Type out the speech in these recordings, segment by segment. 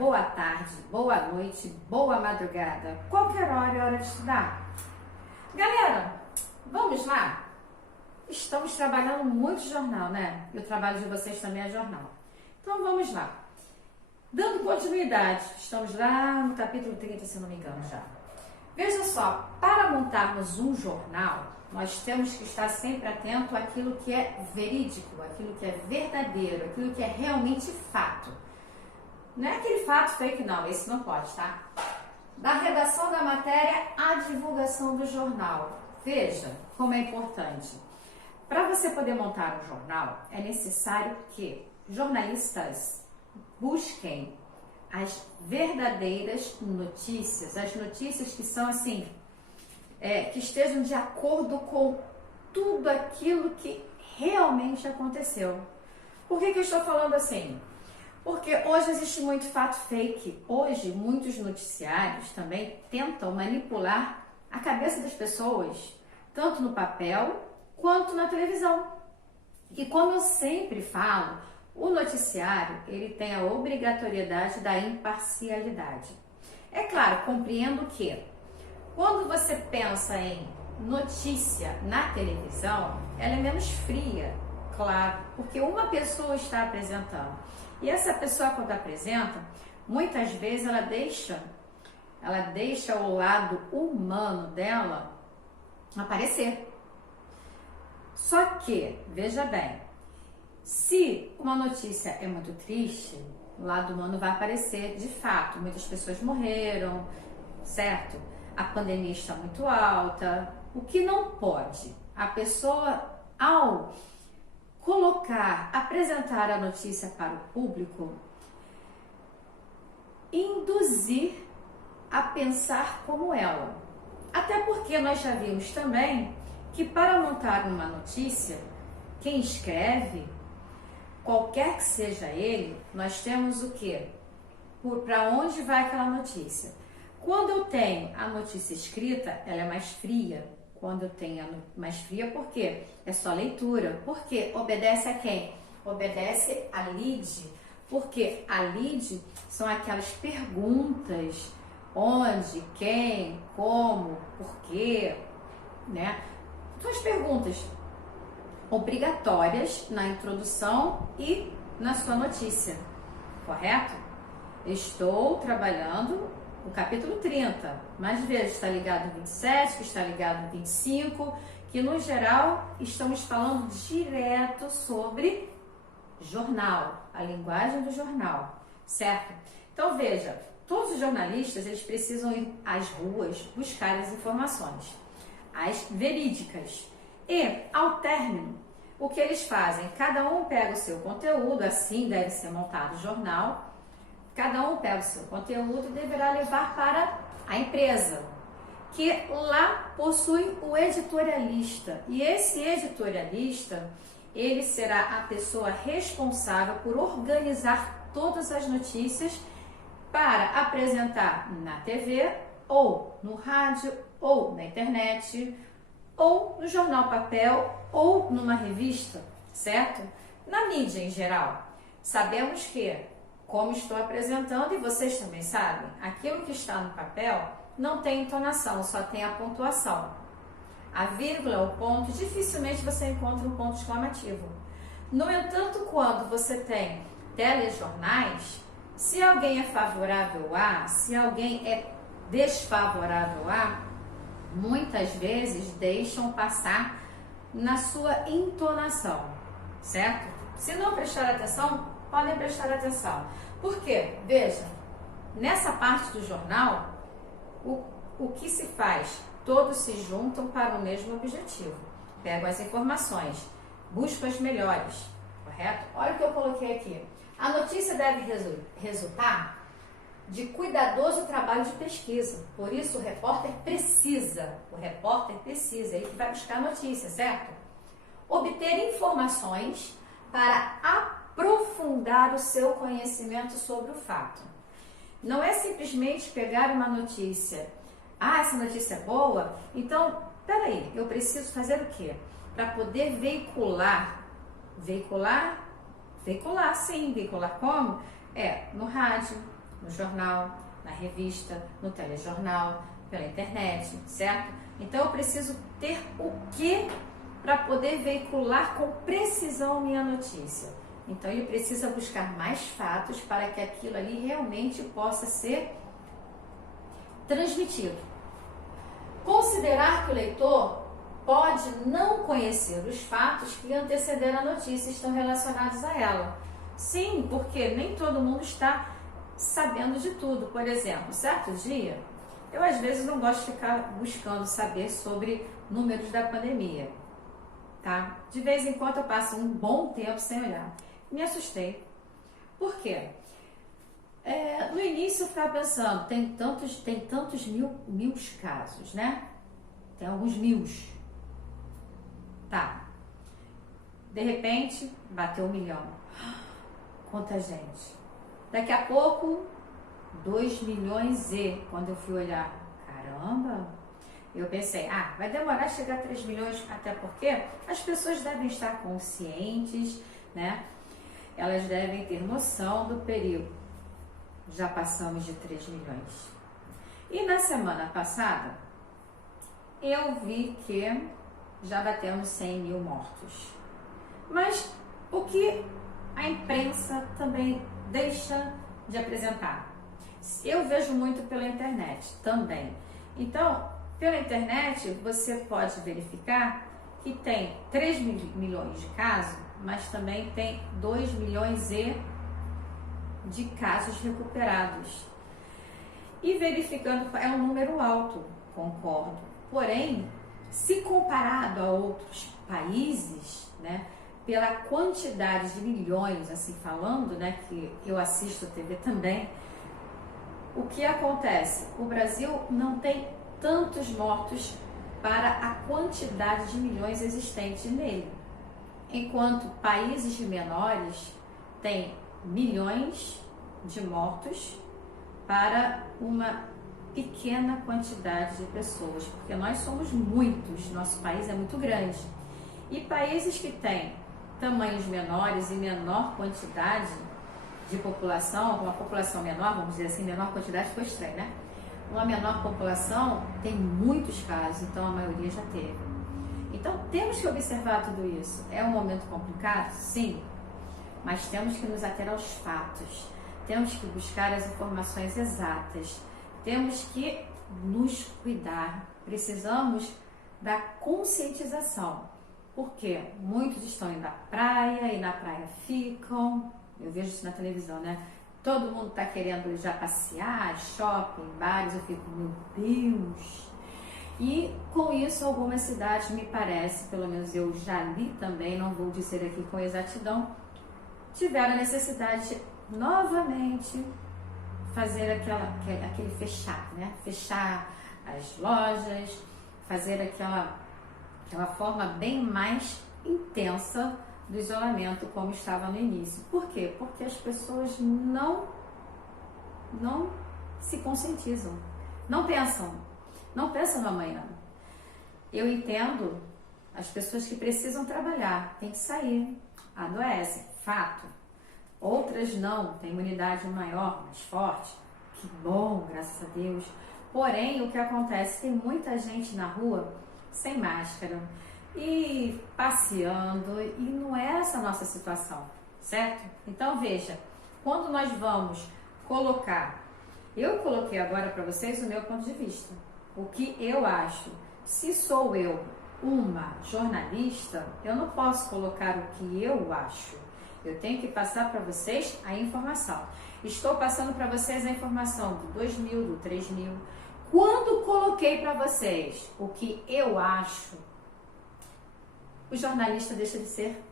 boa tarde, boa noite, boa madrugada. Qualquer hora é hora de estudar. Galera, vamos lá? Estamos trabalhando muito jornal, né? E o trabalho de vocês também é jornal. Então vamos lá. Dando continuidade, estamos lá no capítulo 30, se não me engano já. Veja só, para montarmos um jornal, nós temos que estar sempre atento àquilo que é verídico, àquilo que é verdadeiro, àquilo que é realmente fato. Não é aquele fato fake, não, esse não pode, tá? Da redação da matéria à divulgação do jornal. Veja como é importante. Para você poder montar um jornal, é necessário que jornalistas busquem as verdadeiras notícias, as notícias que são assim, que estejam de acordo com tudo aquilo que realmente aconteceu. Por que eu estou falando assim? Porque hoje existe muito fato fake. Hoje, muitos noticiários também tentam manipular a cabeça das pessoas, tanto no papel quanto na televisão. E como eu sempre falo, o noticiário ele tem a obrigatoriedade da imparcialidade. É claro, compreendo que quando você pensa em notícia na televisão, ela é menos fria, claro, porque uma pessoa está apresentando. E essa pessoa, quando apresenta, muitas vezes ela deixa o lado humano dela aparecer. Só que, veja bem, se uma notícia é muito triste, o lado humano vai aparecer de fato. Muitas pessoas morreram, certo? A pandemia está muito alta. O que não pode? A pessoa, ao apresentar a notícia para o público, induzir a pensar como ela. Até porque nós já vimos também que para montar uma notícia, quem escreve, qualquer que seja ele, nós temos o quê? Para onde vai aquela notícia? Quando eu tenho a notícia escrita, ela é mais fria. Quando eu tenho mais fria, por quê? É só leitura. Por quê? Obedece a quem? Obedece a lead. Porque a lead são aquelas perguntas: onde, quem, como, por quê, né? São as perguntas obrigatórias na introdução e na sua notícia, correto? Estou trabalhando o capítulo 30, mas veja, está ligado no 27, que está ligado no 25, que no geral estamos falando direto sobre jornal, a linguagem do jornal, certo? Então veja, todos os jornalistas eles precisam ir às ruas buscar as informações, as verídicas. E ao término, o que eles fazem? Cada um pega o seu conteúdo, assim deve ser montado o jornal. Cada um pega o seu conteúdo e deverá levar para a empresa, que lá possui o editorialista. E esse editorialista, ele será a pessoa responsável por organizar todas as notícias para apresentar na TV, ou no rádio, ou na internet, ou no jornal papel, ou numa revista, certo? Na mídia em geral. Sabemos que, como estou apresentando, e vocês também sabem, aquilo que está no papel não tem entonação, só tem a pontuação. A vírgula, o ponto, dificilmente você encontra um ponto exclamativo. No entanto, quando você tem telejornais, se alguém é favorável a, se alguém é desfavorável a, muitas vezes deixam passar na sua entonação, certo? Se não prestar atenção, podem prestar atenção. Por quê? Veja, nessa parte do jornal, o que se faz? Todos se juntam para o mesmo objetivo. Pegam as informações, buscam as melhores, correto? Olha o que eu coloquei aqui. A notícia deve resultar de cuidadoso trabalho de pesquisa. Por isso, o repórter precisa, ele que vai buscar a notícia, certo? Obter informações para aprofundar o seu conhecimento sobre o fato. Não é simplesmente pegar uma notícia. Ah, essa notícia é boa? Então, peraí, eu preciso fazer o quê? Para poder veicular como? No rádio, no jornal, na revista, no telejornal, pela internet, certo? Então eu preciso ter o que para poder veicular com precisão minha notícia. Então ele precisa buscar mais fatos para que aquilo ali realmente possa ser transmitido. Considerar que o leitor pode não conhecer os fatos que antecederam a notícia e estão relacionados a ela. Sim, porque nem todo mundo está sabendo de tudo. Por exemplo, certo dia, eu às vezes não gosto de ficar buscando saber sobre números da pandemia, tá? De vez em quando eu passo um bom tempo sem olhar. Me assustei. Por quê? No início eu ficava pensando, tem tantos mil casos, né? Tem alguns mil. Tá. De repente, bateu 1 milhão. Quanta gente. Daqui a pouco, 2 milhões e, quando eu fui olhar, caramba, eu pensei, vai demorar a chegar a 3 milhões, até porque as pessoas devem estar conscientes, né? Elas devem ter noção do perigo. Já passamos de 3 milhões. E na semana passada, eu vi que já batemos 100 mil mortos. Mas o que a imprensa também deixa de apresentar? Eu vejo muito pela internet também. Então, pela internet, você pode verificar que tem 3 milhões de casos, mas também tem 2 milhões e de casos recuperados. E verificando, é um número alto, concordo. Porém, se comparado a outros países, né, pela quantidade de milhões, assim falando, né, que eu assisto TV também, o que acontece? O Brasil não tem tantos mortos para a quantidade de milhões existentes nele. Enquanto países menores têm milhões de mortos para uma pequena quantidade de pessoas, porque nós somos muitos, nosso país é muito grande. E países que têm tamanhos menores e menor quantidade de população, uma população menor, vamos dizer assim, menor quantidade ficou estranho, né? Uma menor população tem muitos casos, então a maioria já teve. Então temos que observar tudo isso. É um momento complicado? Sim, mas temos que nos ater aos fatos, temos que buscar as informações exatas, temos que nos cuidar, precisamos da conscientização, porque muitos estão indo à praia e na praia ficam, eu vejo isso na televisão, né? Todo mundo está querendo já passear, shopping, bares, eu fico, meu Deus! E com isso algumas cidades, me parece, pelo menos eu já li também, não vou dizer aqui com exatidão, tiveram a necessidade de novamente fazer aquele fechar, né? Fechar as lojas, fazer aquela forma bem mais intensa do isolamento como estava no início. Por quê? Porque as pessoas não se conscientizam, não pensam no amanhã. Eu entendo as pessoas que precisam trabalhar, tem que sair, adoecem, fato. Outras não, têm imunidade maior, mais forte, que bom, graças a Deus. Porém, o que acontece? Tem muita gente na rua sem máscara e passeando, e não é essa a nossa situação, certo? Então veja, quando nós vamos colocar, eu coloquei agora para vocês o meu ponto de vista, o que eu acho. Se sou eu uma jornalista, eu não posso colocar o que eu acho, eu tenho que passar para vocês a informação. Estou passando para vocês a informação do 2 mil, do 3 mil. Quando coloquei para vocês o que eu acho, o jornalista deixa de ser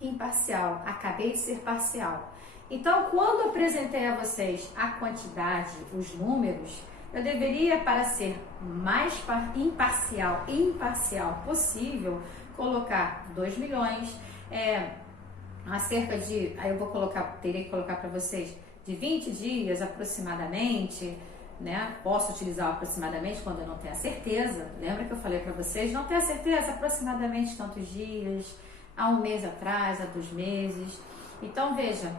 imparcial. Acabei de ser parcial. Então, quando apresentei a vocês a quantidade, os números, eu deveria, para ser mais imparcial possível, colocar 2 milhões, aí eu terei que colocar para vocês de 20 dias aproximadamente, né? Posso utilizar aproximadamente quando eu não tenho a certeza. Lembra que eu falei para vocês? Não tenho a certeza, aproximadamente tantos dias, há um mês atrás, há 2 meses. Então, veja,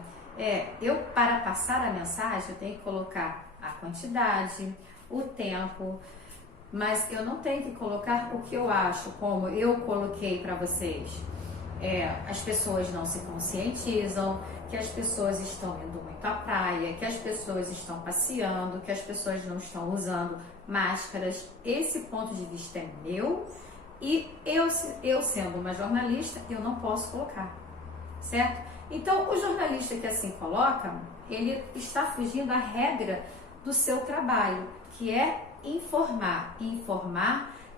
Para passar a mensagem, eu tenho que colocar a quantidade, o tempo, mas eu não tenho que colocar o que eu acho, como eu coloquei para vocês. As pessoas não se conscientizam, que as pessoas estão indo muito à praia, que as pessoas estão passeando, que as pessoas não estão usando máscaras. Esse ponto de vista é meu e eu sendo uma jornalista, eu não posso colocar, certo? Então, o jornalista que assim coloca, ele está fugindo à regra do seu trabalho, que é informar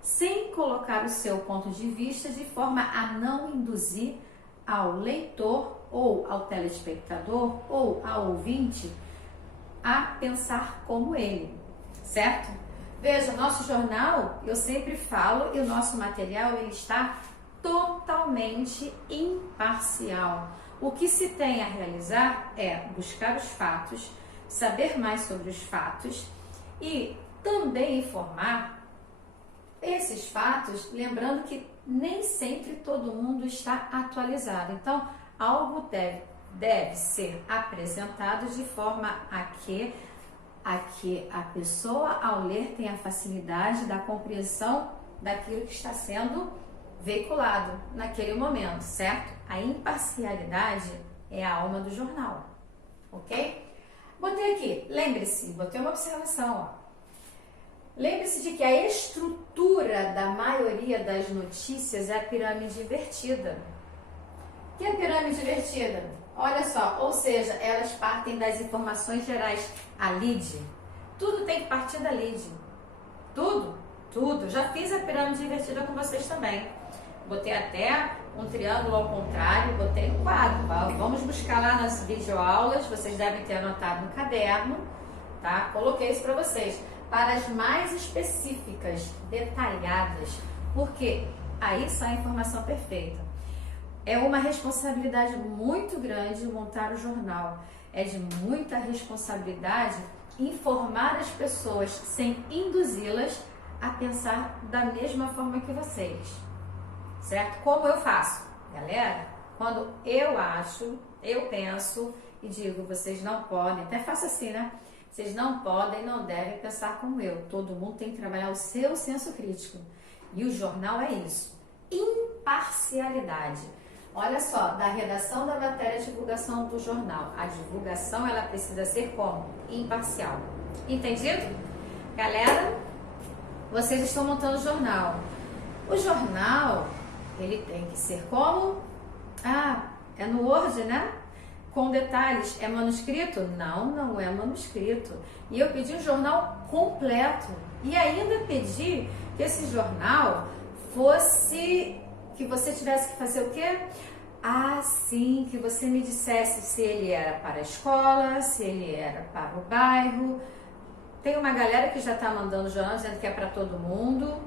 sem colocar o seu ponto de vista, de forma a não induzir ao leitor ou ao telespectador ou ao ouvinte a pensar como ele, certo? Veja, nosso jornal, eu sempre falo, e o nosso material ele está totalmente imparcial. O que se tem a realizar é buscar os fatos, saber mais sobre os fatos e também informar esses fatos, lembrando que nem sempre todo mundo está atualizado. Então, algo deve ser apresentado de forma a que a pessoa, ao ler, tenha facilidade da compreensão daquilo que está sendo veiculado naquele momento, certo? A imparcialidade é a alma do jornal, ok? Botei aqui, lembre-se, botei uma observação, ó. Lembre-se de que a estrutura da maioria das notícias é a pirâmide invertida. O que é a pirâmide invertida? Olha só, ou seja, elas partem das informações gerais. A lead, tudo tem que partir da lead. Tudo. Já fiz a pirâmide invertida com vocês também. Botei até um triângulo ao contrário, botei um quadro. Vamos buscar lá nas videoaulas, vocês devem ter anotado no caderno, tá? Coloquei isso para vocês. Para as mais específicas, detalhadas, porque aí sai a informação perfeita. É uma responsabilidade muito grande montar o jornal. É de muita responsabilidade informar as pessoas sem induzi-las a pensar da mesma forma que vocês. Certo? Como eu faço? Galera, quando eu acho, eu penso e digo, vocês não podem, até faço assim, né? Vocês não podem, não devem pensar como eu. Todo mundo tem que trabalhar o seu senso crítico. E o jornal é isso. Imparcialidade. Olha só, da redação da matéria à divulgação do jornal. A divulgação, ela precisa ser como? Imparcial. Entendido? Galera, vocês estão montando o jornal. O jornal, ele tem que ser como? É no Word, né? Com detalhes. É manuscrito? Não é manuscrito. E eu pedi um jornal completo. E ainda pedi que esse jornal fosse... que você tivesse que fazer o quê? Sim, que você me dissesse se ele era para a escola, se ele era para o bairro. Tem uma galera que já está mandando jornal dizendo que é para todo mundo.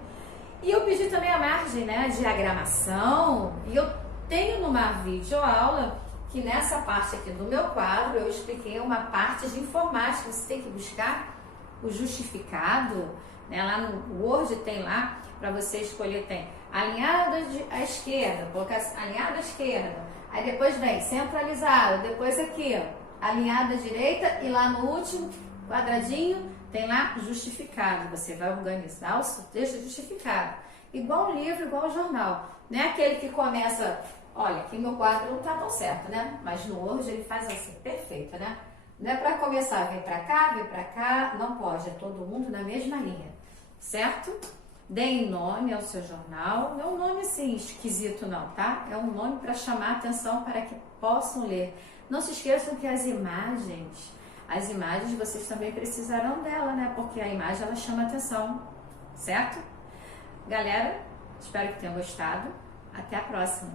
E eu pedi também a margem, né? Diagramação. E eu tenho numa videoaula que nessa parte aqui do meu quadro eu expliquei uma parte de informática. Você tem que buscar o justificado, né? Lá no Word tem lá para você escolher, tem alinhado à esquerda, colocar alinhado à esquerda, aí depois vem centralizado, depois aqui, ó, alinhado à direita e lá no último quadradinho tem lá justificado. Você vai organizar o seu texto justificado, igual um livro, igual um jornal, não é aquele que começa... Olha, aqui meu quadro não tá tão certo, né? Mas no Word ele faz assim, perfeito, né? Não é para começar, vem para cá, não pode, é todo mundo na mesma linha, certo? Deem nome ao seu jornal, não é um nome assim esquisito não, tá? É um nome para chamar a atenção para que possam ler. Não se esqueçam que as imagens vocês também precisarão dela, né? Porque a imagem ela chama a atenção, certo? Galera, espero que tenham gostado. Até a próxima!